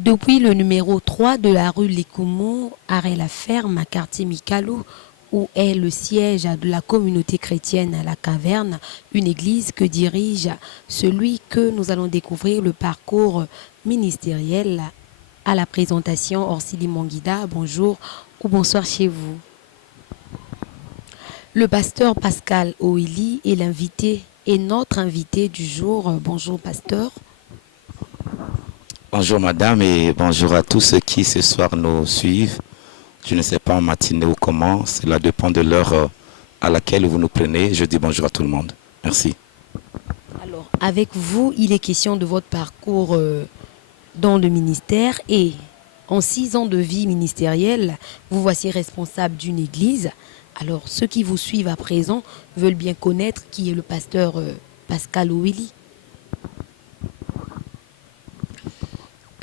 Depuis le numéro 3 de la rue Lécoumont, arrêt la ferme à quartier Mikalo, où est le siège de la communauté chrétienne à la Caverne, une église que dirige celui que nous allons découvrir le parcours ministériel à la présentation Orsili Monguida. Bonjour ou bonsoir chez vous. Le pasteur Pascal Oili est l'invité et notre invité du jour. Bonjour pasteur. Bonjour madame et bonjour à tous ceux qui ce soir nous suivent. Je ne sais pas en matinée ou comment, cela dépend de l'heure à laquelle vous nous prenez. Je dis bonjour à tout le monde. Merci. Alors avec vous, il est question de votre parcours dans le ministère et en 6 ans de vie ministérielle, vous voici responsable d'une église. Alors ceux qui vous suivent à présent veulent bien connaître qui est le pasteur Pascal Oili.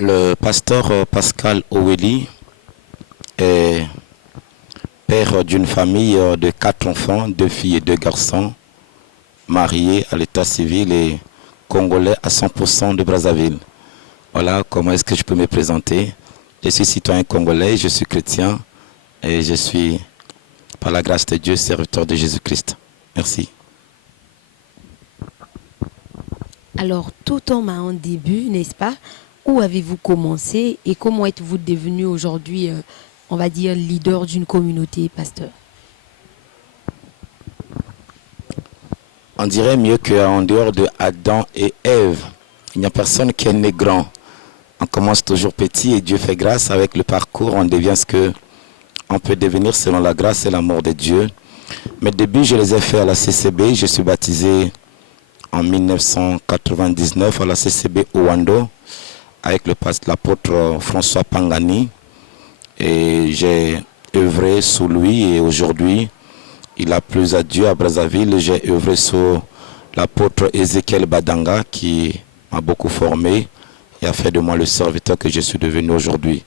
Le pasteur Pascal Oweli est père d'une famille de 4 enfants, 2 filles et 2 garçons, mariés à l'état civil et congolais à 100% de Brazzaville. Voilà comment est-ce que je peux me présenter. Je suis citoyen congolais, je suis chrétien et je suis, par la grâce de Dieu, serviteur de Jésus-Christ. Merci. Alors tout homme a un début, n'est-ce pas? Où avez-vous commencé et comment êtes-vous devenu aujourd'hui, on va dire, leader d'une communauté, pasteur? On dirait mieux qu'en dehors de Adam et Ève, il n'y a personne qui est né grand. On commence toujours petit et Dieu fait grâce. Avec le parcours, on devient ce que on peut devenir selon la grâce et l'amour de Dieu. Mes débuts, je les ai faits à la CCB. Je suis baptisé en 1999 à la CCB Ouando avec l'apôtre François Pangani. Et j'ai œuvré sous lui et aujourd'hui, il a plu à Dieu à Brazzaville. J'ai œuvré sous l'apôtre Ézéchiel Badanga qui m'a beaucoup formé et a fait de moi le serviteur que je suis devenu aujourd'hui.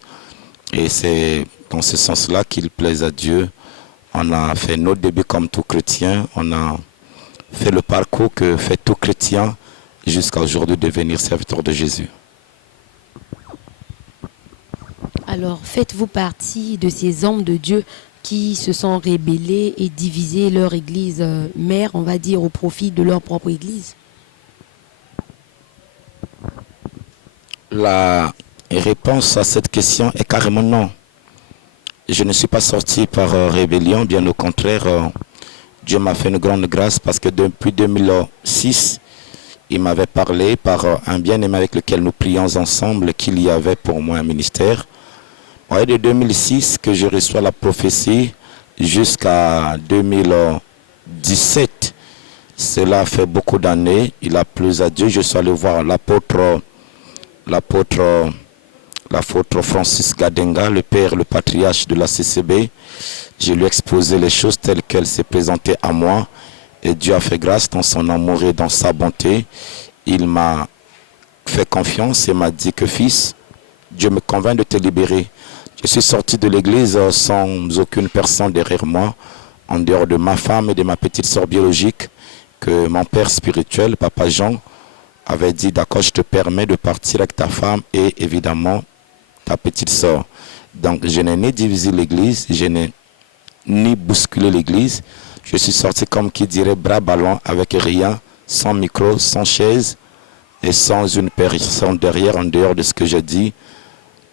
Et c'est dans ce sens-là qu'il plaise à Dieu. On a fait nos débuts comme tout chrétien. On a fait le parcours que fait tout chrétien jusqu'à aujourd'hui devenir serviteur de Jésus. Alors faites-vous partie de ces hommes de Dieu qui se sont rébellés et divisé leur église mère, on va dire, au profit de leur propre église? La réponse à cette question est carrément non. Je ne suis pas sorti par rébellion, bien au contraire, Dieu m'a fait une grande grâce parce que depuis 2006, il m'avait parlé par un bien-aimé avec lequel nous prions ensemble qu'il y avait pour moi un ministère. Ouais, de 2006 que je reçois la prophétie jusqu'à 2017. Cela fait beaucoup d'années. Il a plu à Dieu. Je suis allé voir l'apôtre Francis Gadenga, le père, le patriarche de la CCB. Je lui ai exposé les choses telles qu'elles s'est présentées à moi. Et Dieu a fait grâce dans son amour et dans sa bonté. Il m'a fait confiance et m'a dit que fils, Dieu me convainc de te libérer. Je suis sorti de l'église sans aucune personne derrière moi, en dehors de ma femme et de ma petite sœur biologique, que mon père spirituel, Papa Jean, avait dit, d'accord, je te permets de partir avec ta femme et évidemment ta petite sœur. Donc je n'ai ni divisé l'église, je n'ai ni bousculé l'église. Je suis sorti comme qui dirait bras ballants, avec rien, sans micro, sans chaise et sans une personne derrière, en dehors de ce que j'ai dit,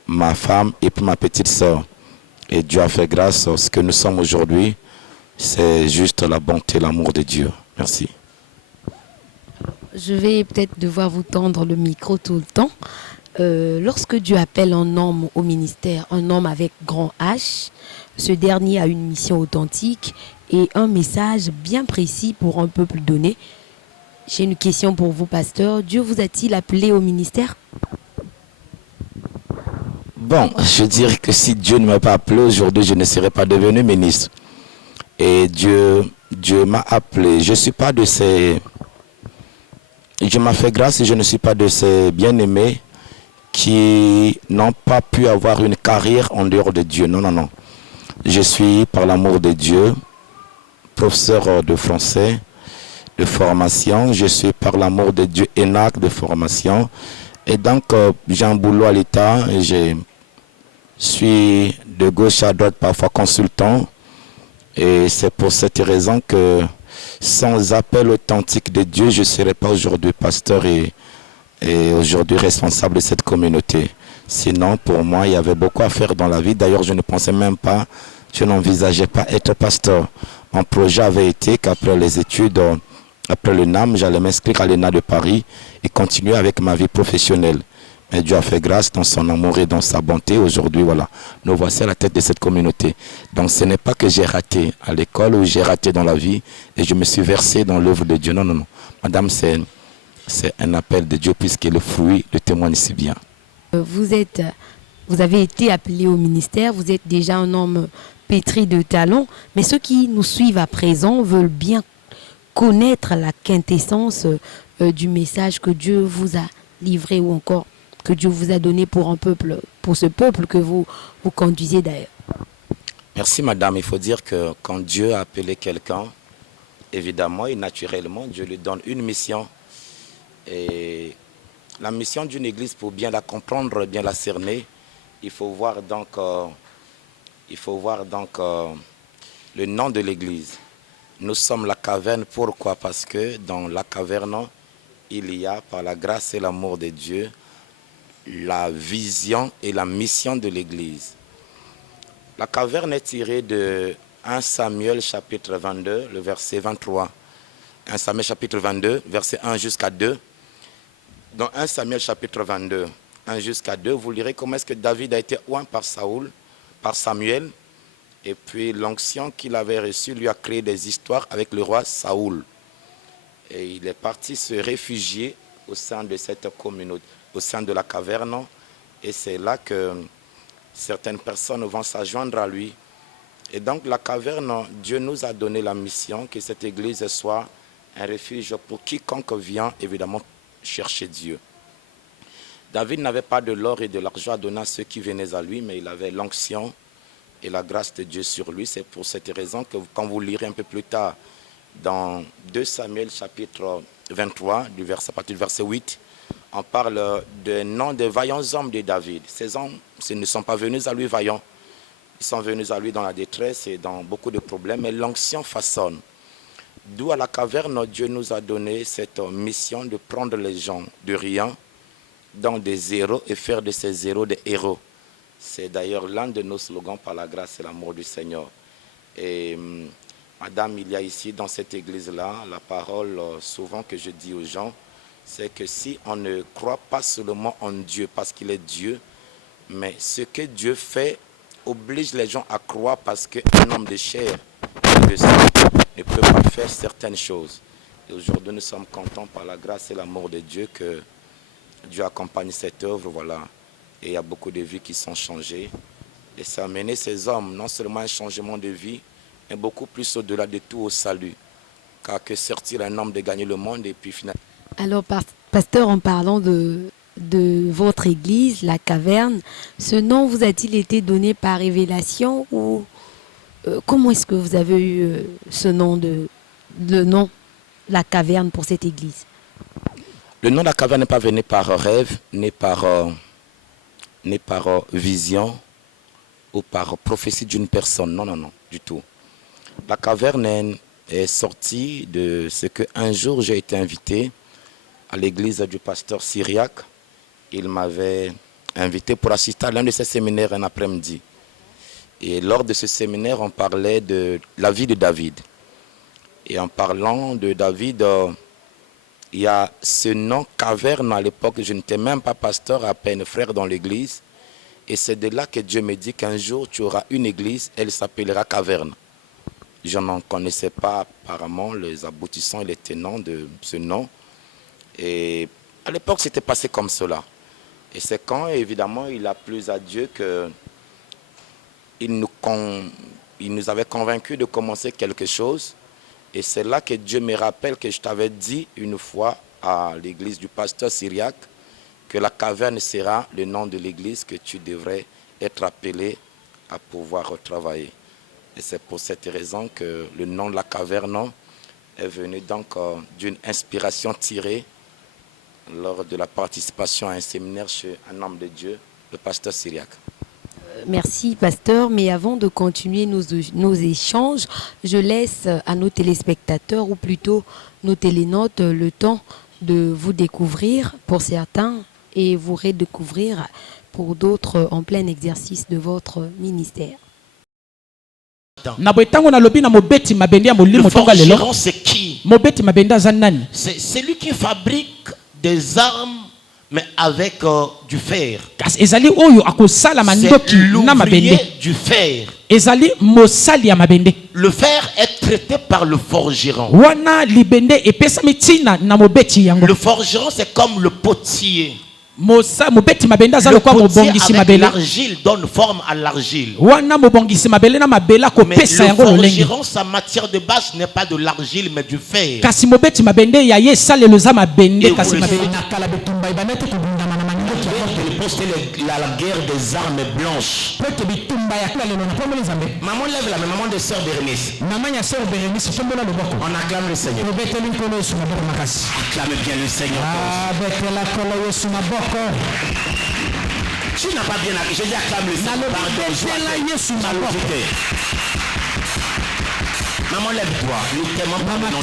ma femme et puis ma petite sœur. Et Dieu a fait grâce à ce que nous sommes aujourd'hui. C'est juste la bonté, l'amour de Dieu. Merci. Je vais peut-être devoir vous tendre le micro tout le temps. Lorsque Dieu appelle un homme au ministère, un homme avec grand H, ce dernier a une mission authentique et un message bien précis pour un peuple donné. J'ai une question pour vous, pasteur. Dieu vous a-t-il appelé au ministère? Bon, je dirais que si Dieu ne m'a pas appelé aujourd'hui, je ne serais pas devenu ministre. Et Dieu m'a appelé. Je suis pas de ces... Dieu m'a fait grâce et je ne suis pas de ces bien-aimés qui n'ont pas pu avoir une carrière en dehors de Dieu. Non, non, non. Je suis, par l'amour de Dieu, professeur de français, de formation. Je suis, par l'amour de Dieu, ENAC de formation. Et donc, j'ai un boulot à l'État, et je suis de gauche à droite, parfois consultant. Et c'est pour cette raison que sans appel authentique de Dieu, je ne serais pas aujourd'hui pasteur et aujourd'hui responsable de cette communauté. Sinon, pour moi, il y avait beaucoup à faire dans la vie. D'ailleurs, je ne pensais même pas, je n'envisageais pas être pasteur. Mon projet avait été qu'après les études, après le NAM, j'allais m'inscrire à l'ENA de Paris et continuer avec ma vie professionnelle. Mais Dieu a fait grâce dans son amour et dans sa bonté. Aujourd'hui, voilà, nous voici à la tête de cette communauté. Donc ce n'est pas que j'ai raté à l'école ou j'ai raté dans la vie et je me suis versé dans l'œuvre de Dieu. Non, non, non. Madame, c'est un appel de Dieu puisque le fruit le témoigne si bien. Vous avez été appelé au ministère, vous êtes déjà un homme pétri de talent, mais ceux qui nous suivent à présent veulent bien connaître la quintessence du message que Dieu vous a livré ou encore que Dieu vous a donné pour un peuple, pour ce peuple que vous conduisez d'ailleurs. Merci madame, il faut dire que quand Dieu a appelé quelqu'un, évidemment et naturellement, Dieu lui donne une mission. Et la mission d'une église, pour bien la comprendre, bien la cerner, il faut voir donc, le nom de l'église. Nous sommes la caverne, pourquoi? Parce que dans la caverne, il y a, par la grâce et l'amour de Dieu, la vision et la mission de l'église. La caverne est tirée de 1 Samuel chapitre 22, le verset 23. 1 Samuel chapitre 22, verset 1 jusqu'à 2. Dans 1 Samuel chapitre 22, 1 jusqu'à 2, vous lirez comment est-ce que David a été oint par Samuel, et puis l'onction qu'il avait reçue lui a créé des histoires avec le roi Saoul. Et il est parti se réfugier au sein de cette communauté, au sein de la caverne, et c'est là que certaines personnes vont s'adjoindre à lui. Et donc la caverne, Dieu nous a donné la mission que cette église soit un refuge pour quiconque vient évidemment chercher Dieu. David n'avait pas de l'or et de l'argent à donner à ceux qui venaient à lui, mais il avait l'onction et la grâce de Dieu sur lui. C'est pour cette raison que quand vous lirez un peu plus tard dans 2 Samuel chapitre 23, à partir du verset 8, on parle des noms des vaillants hommes de David. Ces hommes ne sont pas venus à lui vaillants. Ils sont venus à lui dans la détresse et dans beaucoup de problèmes, mais l'onction façonne. D'où à la caverne, Dieu nous a donné cette mission de prendre les gens de rien dans des héros et faire de ces héros des héros. C'est d'ailleurs l'un de nos slogans par la grâce et l'amour du Seigneur. Et madame, il y a ici dans cette église-là, la parole souvent que je dis aux gens, c'est que si on ne croit pas seulement en Dieu parce qu'il est Dieu, mais ce que Dieu fait oblige les gens à croire parce qu'un homme de chair et de sang ne peut pas faire certaines choses. Et aujourd'hui, nous sommes contents par la grâce et l'amour de Dieu que Dieu accompagne cette œuvre, voilà. Et il y a beaucoup de vies qui sont changées. Et ça a amené ces hommes, non seulement un changement de vie, mais beaucoup plus au-delà de tout au salut. Car que sert-il un homme de gagner le monde et puis finalement... Alors, pasteur, en parlant de votre église, la caverne, ce nom vous a-t-il été donné par révélation ou comment est-ce que vous avez eu ce nom le nom, la caverne pour cette église? Le nom de la caverne n'est pas venu par rêve, ni par vision ou par prophétie d'une personne. Non, non, non, du tout. La caverne est sortie de ce qu'un jour j'ai été invité à l'église du pasteur Syriac. Il m'avait invité pour assister à l'un de ses séminaires un après-midi. Et lors de ce séminaire, on parlait de la vie de David. Et en parlant de David, il y a ce nom caverne. À l'époque, je n'étais même pas pasteur, à peine frère dans l'église. Et c'est de là que Dieu me dit qu'un jour, tu auras une église, elle s'appellera caverne. Je n'en connaissais pas apparemment les aboutissants et les tenants de ce nom. Et à l'époque, c'était passé comme cela. Et c'est quand, évidemment, il a plu à Dieu qu'il nous avait convaincus de commencer quelque chose. Et c'est là que Dieu me rappelle que je t'avais dit une fois à l'église du pasteur Syriac que la caverne sera le nom de l'église que tu devrais être appelé à pouvoir travailler. Et c'est pour cette raison que le nom de la caverne est venu donc d'une inspiration tirée lors de la participation à un séminaire chez un homme de Dieu, le pasteur Syriac. Merci, pasteur. Mais avant de continuer nos échanges, je laisse à nos téléspectateurs, ou plutôt nos télénotes, le temps de vous découvrir pour certains et vous redécouvrir pour d'autres en plein exercice de votre ministère. Le forgeron, c'est qui? C'est lui qui fabrique des armes, mais avec du fer. C'est l'ouvrier du fer. Le fer est traité par le forgeron. Le forgeron, c'est comme le potier. Le potier avec l'argile donne forme à l'argile. Mais le forgeron, sa matière de base n'est pas de l'argile mais du fer. Et la guerre des armes blanches. Maman lève la main, maman de sœur Bérénice. On acclame le Seigneur. Acclame bien le Seigneur. Tu n'as pas bien acclamé. Je dis acclame le Seigneur. Maman lève-toi. Nous t'aimons pas. Maman.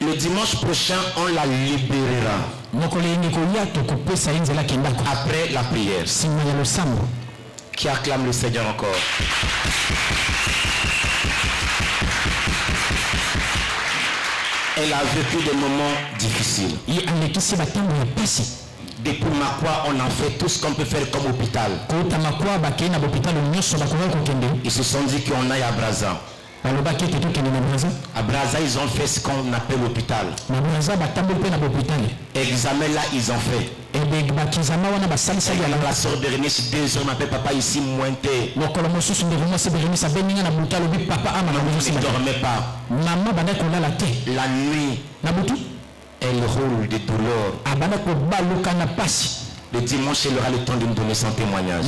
Le dimanche prochain, on la libérera. Après la prière. Qui acclame le Seigneur encore? Elle a vécu des moments difficiles. Depuis Makwa, on a fait tout ce qu'on peut faire comme hôpital. Ils se sont dit qu'on aille à Brazza. À Brazza, ils ont fait ce qu'on appelle l'hôpital. Examen là, ils ont fait. La soeur Bérénice, 2 heures, m'appelle papa ici, mointé. Il ne dormait pas. La nuit, elle roule de douleur. Le dimanche, elle aura le temps de nous donner son témoignage.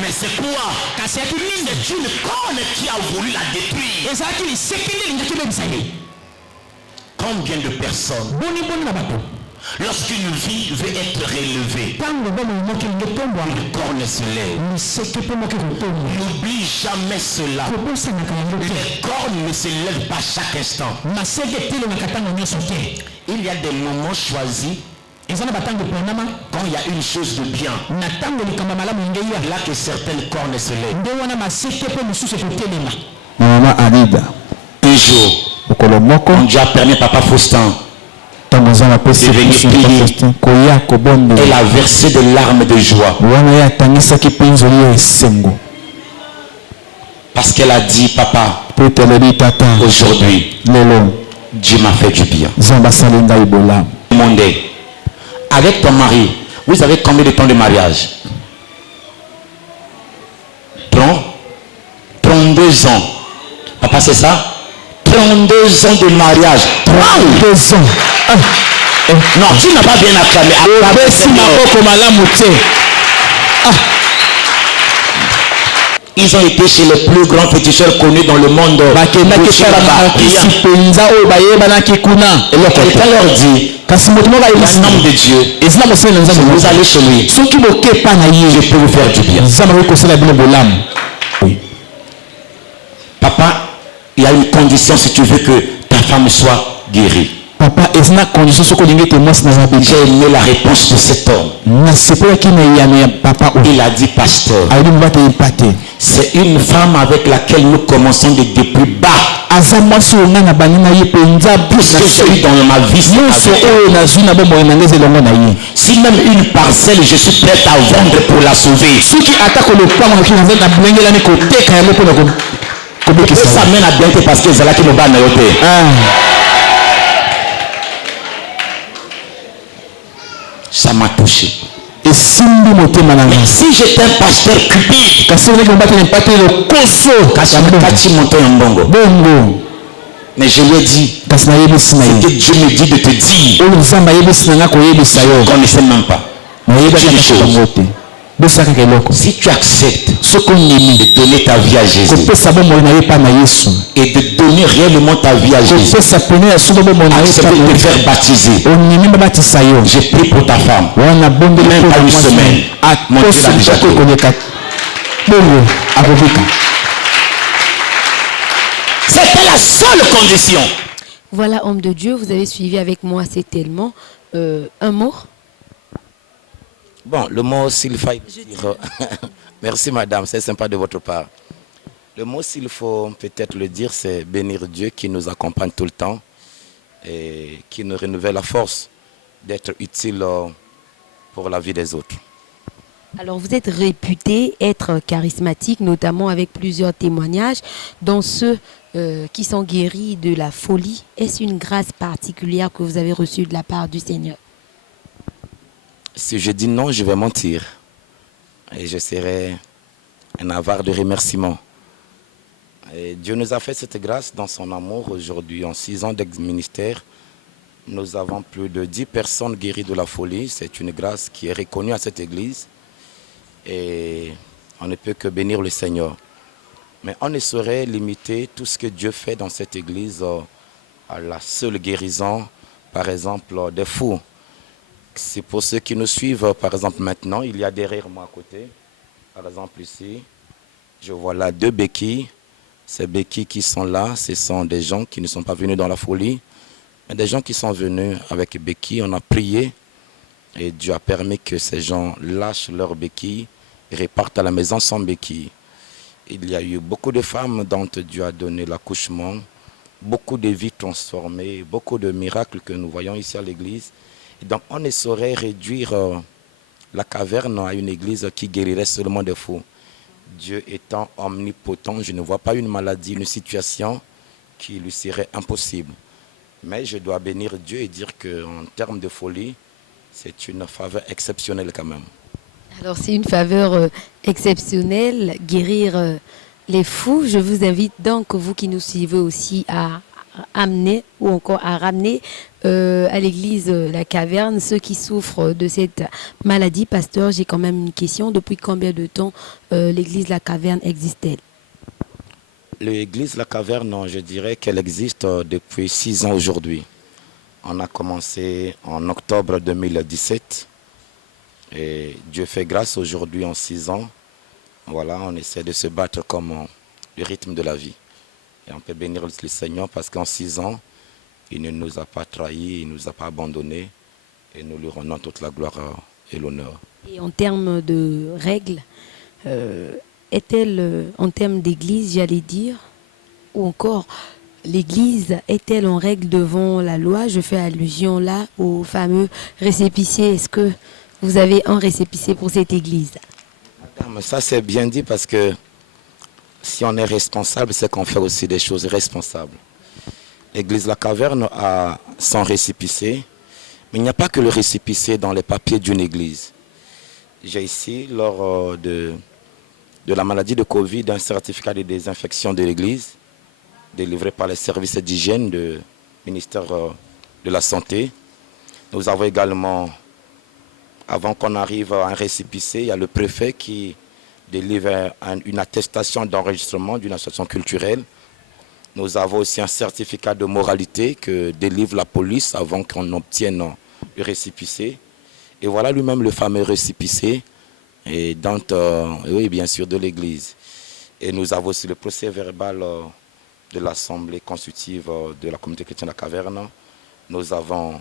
Mais c'est quoi? C'est une corne qui a voulu la détruire. Combien de personnes, lorsqu'une vie veut être relevée, une corne se lève. N'oublie jamais cela. Les cornes ne se lèvent pas chaque instant. Il y a des moments choisis. Quand il y a une chose de bien, là que certaines cornes se lèvent. Un jour, on Dieu a permis Papa Faustin de venir prier. Elle a versé des larmes de joie. Parce qu'elle a dit, papa, aujourd'hui, Dieu m'a fait du bien. Demandez, avec ton mari, vous avez combien de temps de mariage? 32 ans. Papa, c'est ça? 32 ans de mariage. 32 ans. Non, tu n'as pas bien acclamé. Ils ont été chez les plus grands féticheurs connus dans le monde. Et quelqu'un leur dit, il y a un homme de Dieu. Vous allez chez lui. Je peux vous faire du bien. Papa, il y a une condition si tu veux que ta femme soit guérie. Papa, j'ai aimé la réponse de cet homme. Il a dit, pasteur, c'est une femme avec laquelle nous commençons de plus bas. Puisque j'ai eu dans ma vie, si même une parcelle, je suis prêt à vendre pour la sauver. Ça mène à bientôt parce que c'est là qui me bat. Ça m'a touché. Et si j'étais un pasteur cupide, mais je lui ai dit, c'est que Dieu me dit de te dire, je ne connaissais même pas. Si tu acceptes de donner ta vie à Jésus et de donner réellement ta vie à Jésus, accepter de te faire baptiser, j'ai pris pour ta femme, même pas une semaine, mon Dieu l'a déjà fait. C'était la seule condition. Voilà, homme de Dieu, vous avez suivi avec moi, c'est tellement un mot. Bon, le mot s'il faut dire... Merci madame, c'est sympa de votre part. Le mot s'il faut peut-être le dire, c'est bénir Dieu qui nous accompagne tout le temps et qui nous renouvelle la force d'être utile pour la vie des autres. Alors vous êtes réputé être charismatique, notamment avec plusieurs témoignages, dont ceux qui sont guéris de la folie. Est-ce une grâce particulière que vous avez reçue de la part du Seigneur? Si je dis non, je vais mentir. Et je serai un avare de remerciements. Et Dieu nous a fait cette grâce dans son amour. Aujourd'hui, en 6 ans d'ex-ministère, nous avons plus de 10 personnes guéries de la folie. C'est une grâce qui est reconnue à cette église. Et on ne peut que bénir le Seigneur. Mais on ne saurait limiter tout ce que Dieu fait dans cette église à la seule guérison, par exemple, des fous. C'est pour ceux qui nous suivent, par exemple, maintenant, il y a derrière moi à côté, par exemple ici, je vois là 2 béquilles. Ces béquilles qui sont là, ce sont des gens qui ne sont pas venus dans la folie, mais des gens qui sont venus avec béquilles. On a prié et Dieu a permis que ces gens lâchent leurs béquilles et repartent à la maison sans béquilles. Il y a eu beaucoup de femmes dont Dieu a donné l'accouchement, beaucoup de vies transformées, beaucoup de miracles que nous voyons ici à l'église. Donc on ne saurait réduire la caverne à une église qui guérirait seulement des fous. Dieu étant omnipotent, je ne vois pas une maladie, une situation qui lui serait impossible. Mais je dois bénir Dieu et dire qu'en termes de folie, c'est une faveur exceptionnelle quand même. Alors c'est une faveur exceptionnelle, guérir les fous. Je vous invite donc, vous qui nous suivez aussi, à amener ou encore à ramener à l'église La Caverne ceux qui souffrent de cette maladie. Pasteur, j'ai quand même une question. Depuis combien de temps l'église La Caverne existe-t-elle? L'église La Caverne, je dirais qu'elle existe depuis 6 ans aujourd'hui. On a commencé en octobre 2017 et Dieu fait grâce aujourd'hui en 6 ans. Voilà, on essaie de se battre comme le rythme de la vie. Et on peut bénir le Seigneur parce qu'en 6 ans, il ne nous a pas trahis, il ne nous a pas abandonnés. Et nous lui rendons toute la gloire et l'honneur. Et en termes de règles, est-elle, en termes d'église, j'allais dire, ou encore, l'église est-elle en règle devant la loi? Je fais allusion là au fameux récépissé. Est-ce que vous avez un récépissé pour cette église? Madame, ça c'est bien dit parce que si on est responsable, c'est qu'on fait aussi des choses responsables. L'église La Caverne a son récépissé, mais il n'y a pas que le récépissé dans les papiers d'une église. J'ai ici, lors de la maladie de Covid, un certificat de désinfection de l'église, délivré par les services d'hygiène du ministère de la Santé. Nous avons également, avant qu'on arrive à un récépissé, il y a le préfet qui délivre une attestation d'enregistrement d'une association culturelle. Nous avons aussi un certificat de moralité que délivre la police avant qu'on obtienne le récépissé. Et voilà lui-même le fameux récépissé, et oui, bien sûr, de l'église. Et nous avons aussi le procès verbal de l'Assemblée constitutive de la communauté chrétienne de La Caverne. Nous avons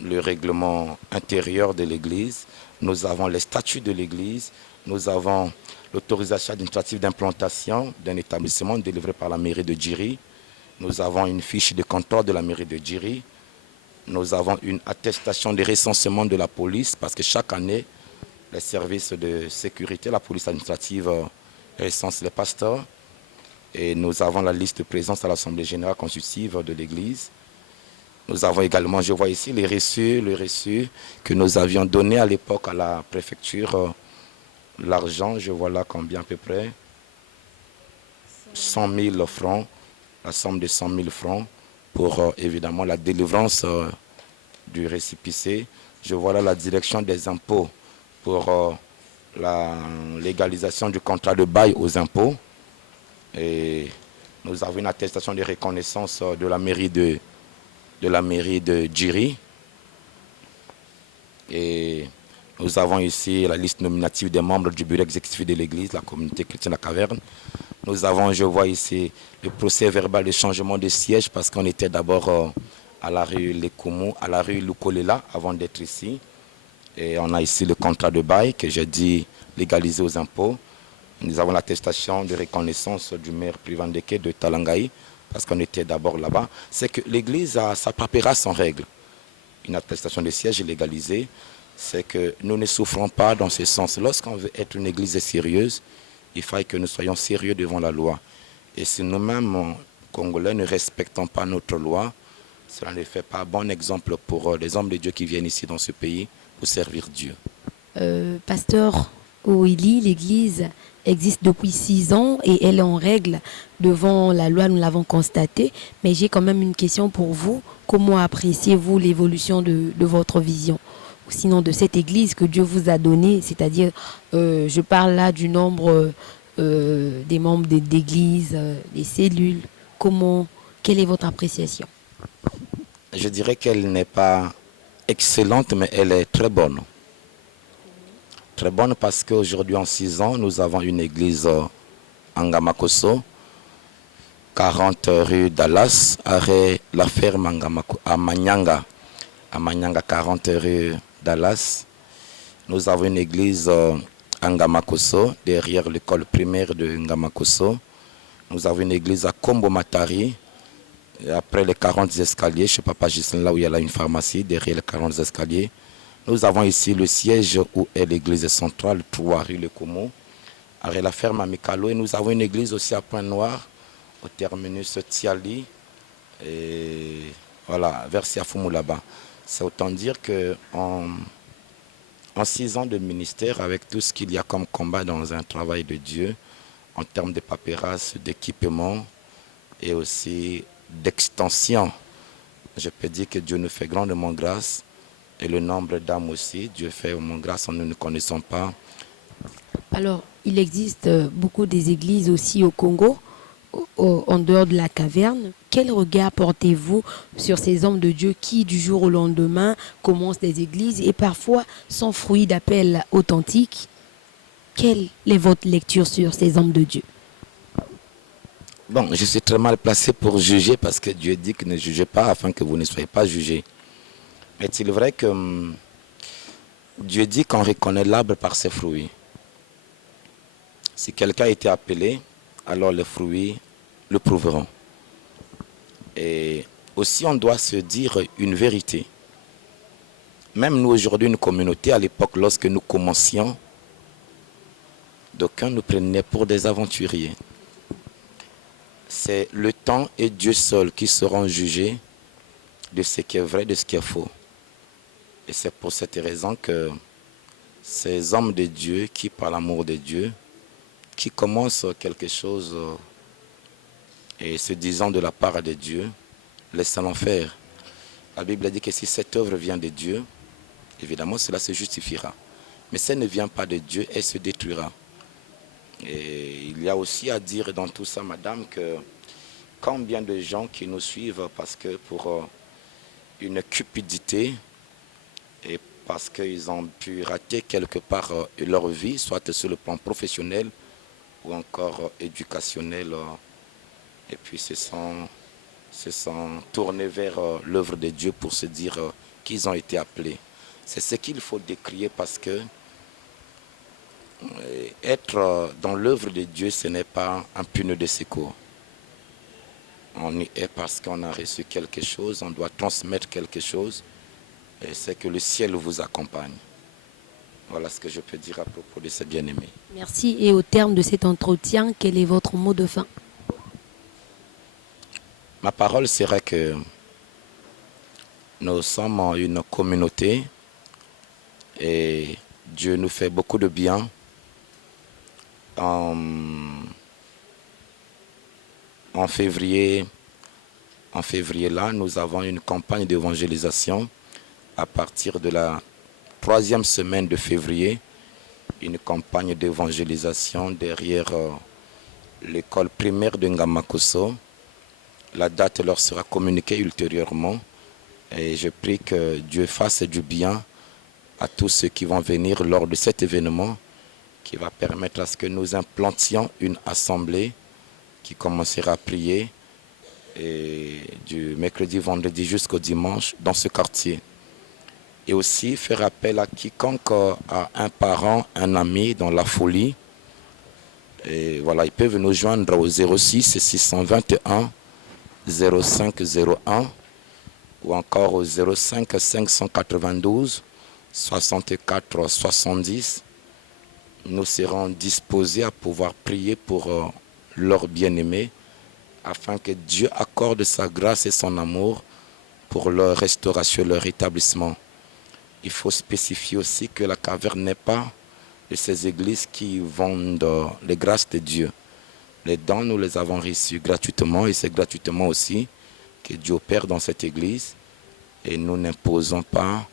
le règlement intérieur de l'église. Nous avons les statuts de l'église. Nous avons l'autorisation administrative d'implantation d'un établissement délivré par la mairie de Djiri. Nous avons une fiche de comptoir de la mairie de Djiri. Nous avons une attestation de recensement de la police parce que chaque année, les services de sécurité, la police administrative recense les pasteurs. Et nous avons la liste de présence à l'Assemblée générale constitutive de l'Église. Nous avons également, je vois ici, le reçu que nous avions donné à l'époque à la préfecture. L'argent, je vois là combien à peu près 100 000 francs, la somme de 100 000 francs pour évidemment la délivrance du récépissé. Je vois là la direction des impôts pour la légalisation du contrat de bail aux impôts. Et nous avons une attestation de reconnaissance de la mairie de Djiri. Et nous avons ici la liste nominative des membres du bureau exécutif de l'église, la communauté chrétienne de la Caverne. Nous avons, je vois ici, le procès verbal de changement de siège parce qu'on était d'abord à la rue Lekoumou, à la rue Lukolela avant d'être ici. Et on a ici le contrat de bail que j'ai dit légalisé aux impôts. Nous avons l'attestation de reconnaissance du maire Privandeke de Talangaï parce qu'on était d'abord là-bas. C'est que l'église a sa paperasse en règle. Une attestation de siège légalisée, c'est que nous ne souffrons pas dans ce sens. Lorsqu'on veut être une église sérieuse, il faut que nous soyons sérieux devant la loi. Et si nous-mêmes, Congolais, ne respectons pas notre loi, cela ne fait pas bon exemple pour les hommes de Dieu qui viennent ici dans ce pays pour servir Dieu. Pasteur Oili, l'église existe depuis 6 ans et elle est en règle devant la loi, nous l'avons constaté. Mais j'ai quand même une question pour vous. Comment appréciez-vous l'évolution de votre vision, ou sinon de cette église que Dieu vous a donnée, c'est-à-dire, je parle là du nombre des membres d'église, des cellules. Quelle est votre appréciation? Je dirais qu'elle n'est pas excellente, mais elle est très bonne. Très bonne parce qu'aujourd'hui, en 6 ans, nous avons une église en Ngamakoso, 40 rue Dallas, arrêt La Ferme à Manyanga. À Manyanga, 40 rue Dallas. Nous avons une église à Ngamakoso, derrière l'école primaire de Ngamakoso. Nous avons une église à Kombo Matari, après les 40 escaliers, chez Papa Gislain, là où il y a là une pharmacie, derrière les 40 escaliers. Nous avons ici le siège où est l'église centrale, 3 rue Le Como, à la ferme à Mikalo. Et nous avons une église aussi à Pointe-Noire, au terminus Tiali, et voilà, vers Siafoumou là-bas. C'est autant dire qu'en 6 ans de ministère, avec tout ce qu'il y a comme combat dans un travail de Dieu, en termes de paperasse, d'équipement et aussi d'extension, je peux dire que Dieu nous fait grandement grâce. Et le nombre d'âmes aussi, Dieu fait mon grâce, nous ne connaissons pas. Alors, il existe beaucoup des églises aussi au Congo, en dehors de la caverne. Quel regard portez-vous sur ces hommes de Dieu qui, du jour au lendemain, commencent des églises et parfois sans fruit d'appel authentique? Quelle est votre lecture sur ces hommes de Dieu? Bon, je suis très mal placé pour juger parce que Dieu dit que ne jugez pas afin que vous ne soyez pas jugés. Mais il est vrai que Dieu dit qu'on reconnaît l'arbre par ses fruits. Si quelqu'un a été appelé, alors les fruits le prouveront. Et aussi, on doit se dire une vérité. Même nous, aujourd'hui, une communauté, à l'époque, lorsque nous commencions, d'aucuns nous prenaient pour des aventuriers. C'est le temps et Dieu seul qui seront jugés de ce qui est vrai, de ce qui est faux. Et c'est pour cette raison que ces hommes de Dieu qui, par l'amour de Dieu, qui commencent quelque chose et se disant de la part de Dieu, laissons-le faire. La Bible dit que si cette œuvre vient de Dieu, évidemment cela se justifiera. Mais si elle ne vient pas de Dieu, elle se détruira. Et il y a aussi à dire dans tout ça, madame, que combien de gens qui nous suivent parce que pour une cupidité, et parce qu'ils ont pu rater quelque part leur vie, soit sur le plan professionnel ou encore éducationnel, et puis se sont tournés vers l'œuvre de Dieu pour se dire qu'ils ont été appelés. C'est ce qu'il faut décrier parce que être dans l'œuvre de Dieu, ce n'est pas un pneu de secours. On y est parce qu'on a reçu quelque chose, on doit transmettre quelque chose. Et c'est que le ciel vous accompagne. Voilà ce que je peux dire à propos de ces bien-aimés. Merci. Et au terme de cet entretien, quel est votre mot de fin? Ma parole serait que nous sommes une communauté et Dieu nous fait beaucoup de bien. En février là, nous avons une campagne d'évangélisation à partir de la 3e semaine de février. une campagne d'évangélisation derrière l'école primaire de Ngamakoso. La date leur sera communiquée ultérieurement et je prie que Dieu fasse du bien à tous ceux qui vont venir lors de cet événement qui va permettre à ce que nous implantions une assemblée qui commencera à prier et du mercredi, vendredi jusqu'au dimanche dans ce quartier. Et aussi faire appel à quiconque a un parent, un ami dans la folie. Et voilà, ils peuvent nous joindre au 06 621 0501 ou encore au 05 592 64 70. Nous serons disposés à pouvoir prier pour leurs bien-aimés afin que Dieu accorde sa grâce et son amour pour leur restauration, leur rétablissement. Il faut spécifier aussi que la caverne n'est pas de ces églises qui vendent les grâces de Dieu. Les dons, nous les avons reçus gratuitement et c'est gratuitement aussi que Dieu opère dans cette église. Et nous n'imposons pas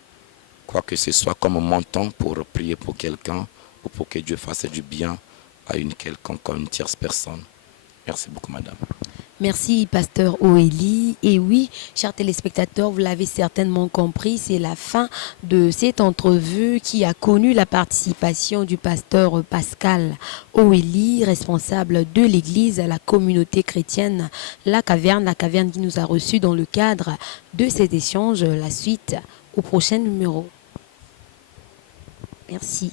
quoi que ce soit comme montant pour prier pour quelqu'un ou pour que Dieu fasse du bien à une quelconque, une tierce personne. Merci beaucoup, madame. Merci, pasteur Oélie. Et oui, chers téléspectateurs, vous l'avez certainement compris, c'est la fin de cette entrevue qui a connu la participation du pasteur Pascal Oélie, responsable de l'église à la communauté chrétienne La Caverne qui nous a reçus dans le cadre de cet échange. La suite au prochain numéro. Merci.